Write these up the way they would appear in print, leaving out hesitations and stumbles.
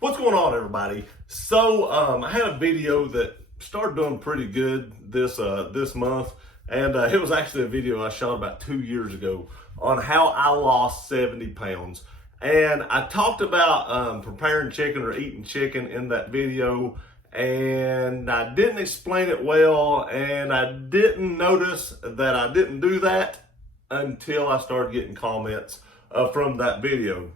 What's going on, everybody? So I had a video that started doing pretty good this month, and it was actually a video I shot about 2 years ago on how I lost 70 pounds. And I talked about preparing chicken or eating chicken in that video, and I didn't explain it well, and I didn't notice that I didn't do that until I started getting comments from that video.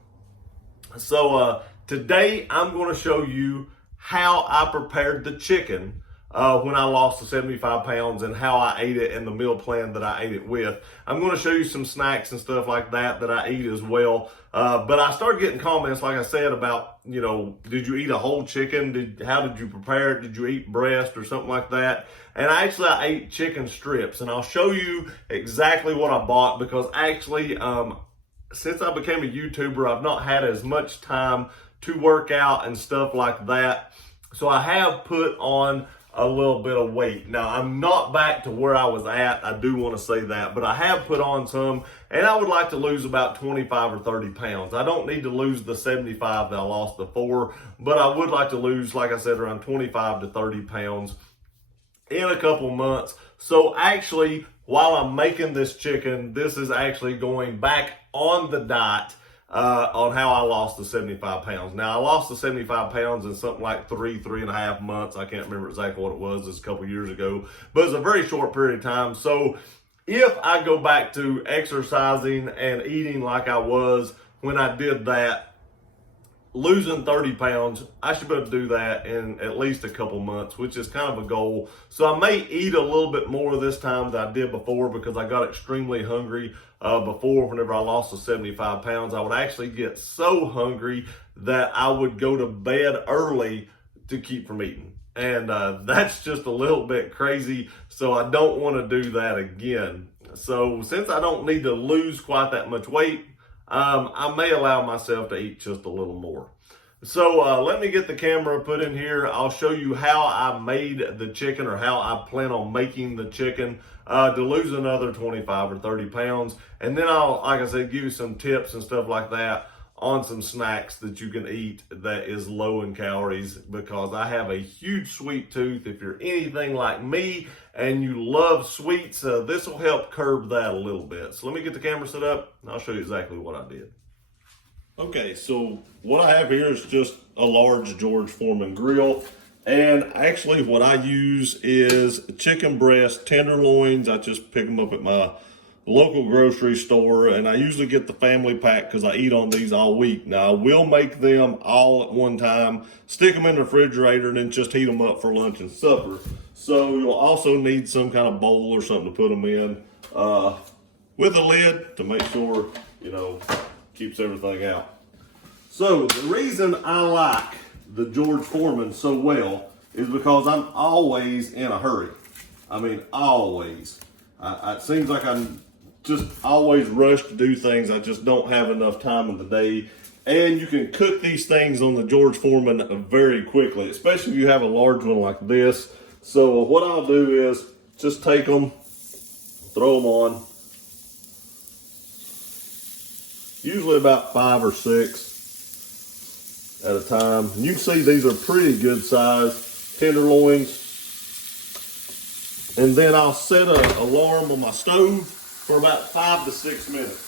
So today I'm going to show you how I prepared the chicken when I lost the 75 pounds and how I ate it and the meal plan that I ate it with. I'm going to show you some snacks and stuff like that I eat as well. But I started getting comments, like I said, about, you know, did you eat a whole chicken? How did you prepare it? Did you eat breast or something like that? And I ate chicken strips, and I'll show you exactly what I bought, because actually, since I became a YouTuber, I've not had as much time to work out and stuff like that. So I have put on a little bit of weight. Now, I'm not back to where I was at. I do want to say that, but I have put on some, and I would like to lose about 25 or 30 pounds. I don't need to lose the 75 that I lost before, but I would like to lose, like I said, around 25 to 30 pounds in a couple months. So actually, while I'm making this chicken, this is actually going back on the diet on how I lost the 75 pounds. Now, I lost the 75 pounds in something like three and a half months. I can't remember exactly what it was. It's a couple years ago, but it's a very short period of time. So if I go back to exercising and eating like I was when I did that, losing 30 pounds, I should be able to do that in at least a couple months, which is kind of a goal. So I may eat a little bit more this time than I did before, because I got extremely hungry before. Whenever I lost the 75 pounds, I would actually get so hungry that I would go to bed early to keep from eating. And that's just a little bit crazy. So I don't want to do that again. So since I don't need to lose quite that much weight, I may allow myself to eat just a little more. So let me get the camera put in here. I'll show you how I made the chicken, or how I plan on making the chicken to lose another 25 or 30 pounds. And then I'll, like I said, give you some tips and stuff like that on some snacks that you can eat that is low in calories, because I have a huge sweet tooth. If you're anything like me and you love sweets, this will help curb that a little bit. So let me get the camera set up and I'll show you exactly what I did. Okay, so what I have here is just a large George Foreman grill. And actually what I use is chicken breast tenderloins. I just pick them up at my local grocery store, and I usually get the family pack because I eat on these all week. Now, I will make them all at one time, stick them in the refrigerator, and then just heat them up for lunch and supper. So you'll also need some kind of bowl or something to put them in with a lid to make sure, you know, keeps everything out. So the reason I like the George Foreman so well is because I'm always in a hurry. I mean, always. It seems like I'm just always rushed to do things. I just don't have enough time in the day. And you can cook these things on the George Foreman very quickly, especially if you have a large one like this. So what I'll do is just take them, throw them on. Usually about 5 or 6 at a time. And you can see these are pretty good size tenderloins. And then I'll set an alarm on my stove for about 5 to 6 minutes.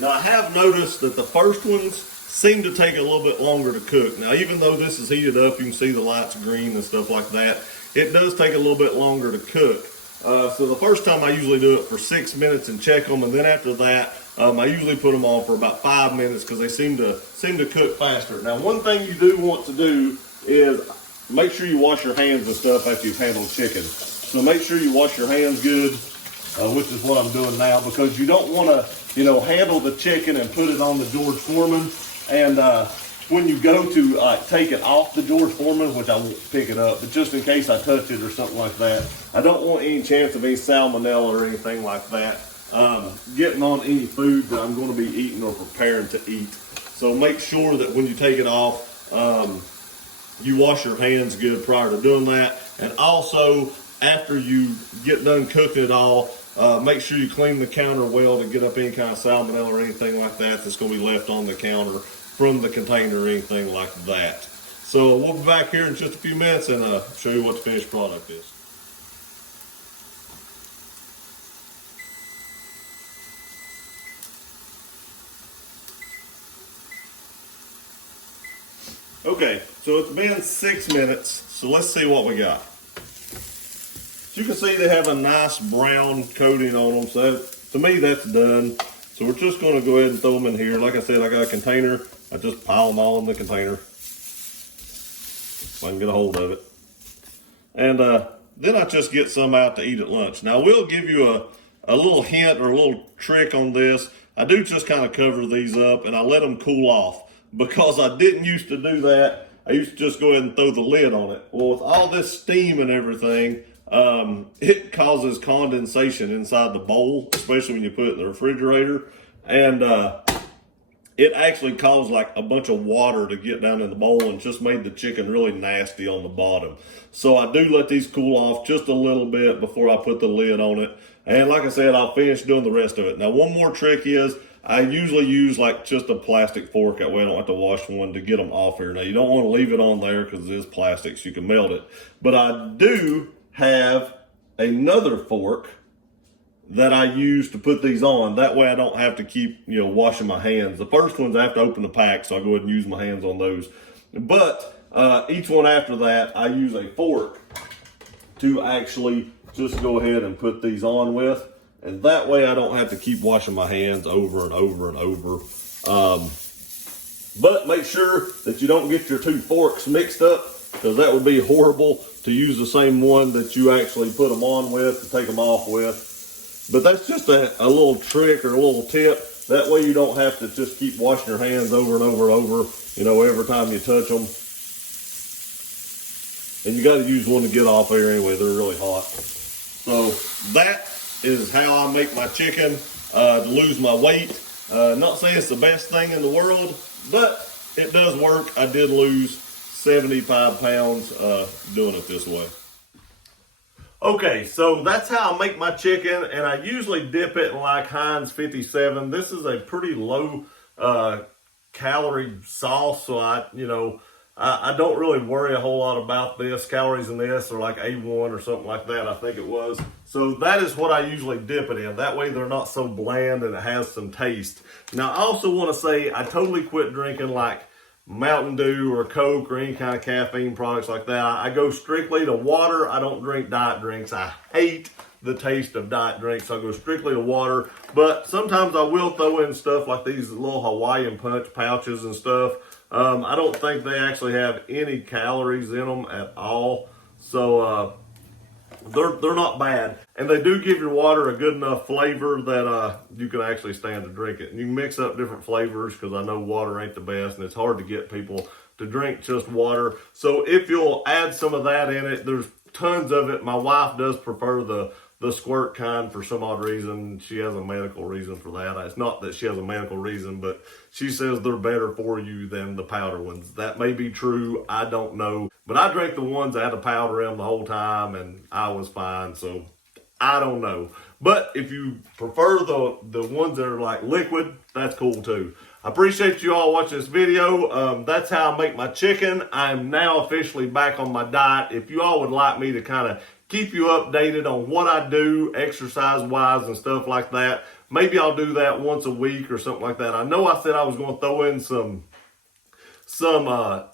Now, I have noticed that the first ones seem to take a little bit longer to cook. Now, even though this is heated up, you can see the lights green and stuff like that. It does take a little bit longer to cook. So the first time I usually do it for 6 minutes and check them, and then after that, I usually put them on for about 5 minutes because they seem to cook faster. Now, one thing you do want to do is make sure you wash your hands and stuff after you've handled chicken. So make sure you wash your hands good, which is what I'm doing now, because you don't want to, you know, handle the chicken and put it on the George Foreman. And when you go to take it off the George Foreman, which I won't pick it up, but just in case I touch it or something like that, I don't want any chance of any salmonella or anything like that getting on any food that I'm going to be eating or preparing to eat. So make sure that when you take it off, you wash your hands good prior to doing that. And also, after you get done cooking it all, Make sure you clean the counter well to get up any kind of salmonella or anything like that that's going to be left on the counter from the container or anything like that. So we'll be back here in just a few minutes and show you what the finished product is. Okay, so it's been 6 minutes, so let's see what we got. So you can see they have a nice brown coating on them, so to me that's done. So we're just going to go ahead and throw them in here. Like I said, I got a container. I just pile them all in the container if I can get a hold of it. And then I just get some out to eat at lunch. Now I will give you a little hint or a little trick on this. I do just kind of cover these up and I let them cool off, because I didn't used to do that. I used to just go ahead and throw the lid on it. Well, with all this steam and everything, it causes condensation inside the bowl, especially when you put it in the refrigerator. And it actually caused like a bunch of water to get down in the bowl and just made the chicken really nasty on the bottom. So I do let these cool off just a little bit before I put the lid on it. And like I said, I'll finish doing the rest of it. Now, one more trick is I usually use like just a plastic fork. That way I don't have to wash one to get them off here. Now, you don't want to leave it on there because it is plastic, so you can melt it. But I do have another fork that I use to put these on. That way I don't have to keep, washing my hands. The first ones I have to open the pack, so I go ahead and use my hands on those. But each one after that, I use a fork to actually just go ahead and put these on with. And that way I don't have to keep washing my hands over and over and over. But make sure that you don't get your two forks mixed up, because that would be horrible to use the same one that you actually put them on with to take them off with. But that's just a little trick or a little tip. That way you don't have to just keep washing your hands over and over and over, every time you touch them. And you got to use one to get off there anyway. They're really hot. So that is how I make my chicken to lose my weight. Not saying it's the best thing in the world, but it does work. I did lose 75 pounds doing it this way. Okay, so that's how I make my chicken, and I usually dip it in like Heinz 57. This is a pretty low calorie sauce, so I don't really worry a whole lot about this. Calories in this are like A1 or something like that, I think it was. So that is what I usually dip it in. That way they're not so bland and it has some taste. Now I also want to say I totally quit drinking like Mountain Dew or Coke or any kind of caffeine products like that. I go strictly to water. I don't drink diet drinks. I hate the taste of diet drinks, so I go strictly to water. But sometimes I will throw in stuff like these little Hawaiian Punch pouches and stuff. I don't think they actually have any calories in them at all. So they're not bad. And they do give your water a good enough flavor that you can actually stand to drink it. And you can mix up different flavors, because I know water ain't the best and it's hard to get people to drink just water. So if you'll add some of that in it, there's tons of it. My wife does prefer the squirt kind for some odd reason. She has a medical reason for that. It's not that she has a medical reason, but she says they're better for you than the powder ones. That may be true. I don't know. But I drank the ones that had the powder in them the whole time, and I was fine. So I don't know. But if you prefer the ones that are like liquid, that's cool too. I appreciate you all watching this video. That's how I make my chicken. I'm now officially back on my diet. If you all would like me to kind of keep you updated on what I do exercise-wise and stuff like that, maybe I'll do that once a week or something like that. I know I said I was going to throw in some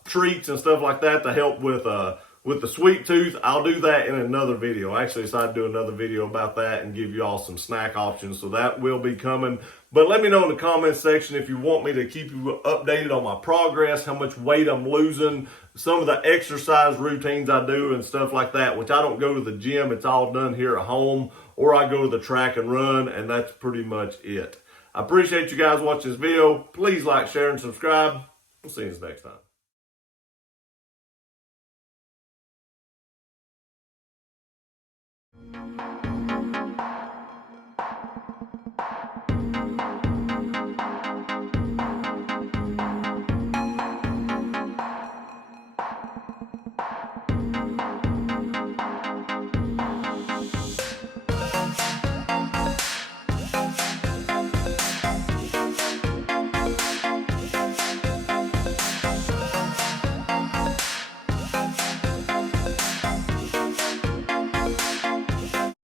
treats and stuff like that to help with the sweet tooth. I'll do that in another video. I actually decided to do another video about that and give you all some snack options, so that will be coming. But let me know in the comments section if you want me to keep you updated on my progress, how much weight I'm losing, some of the exercise routines I do and stuff like that, which I don't go to the gym. It's all done here at home, or I go to the track and run, and that's pretty much it. I appreciate you guys watching this video. Please like, share, and subscribe. We'll see you next time.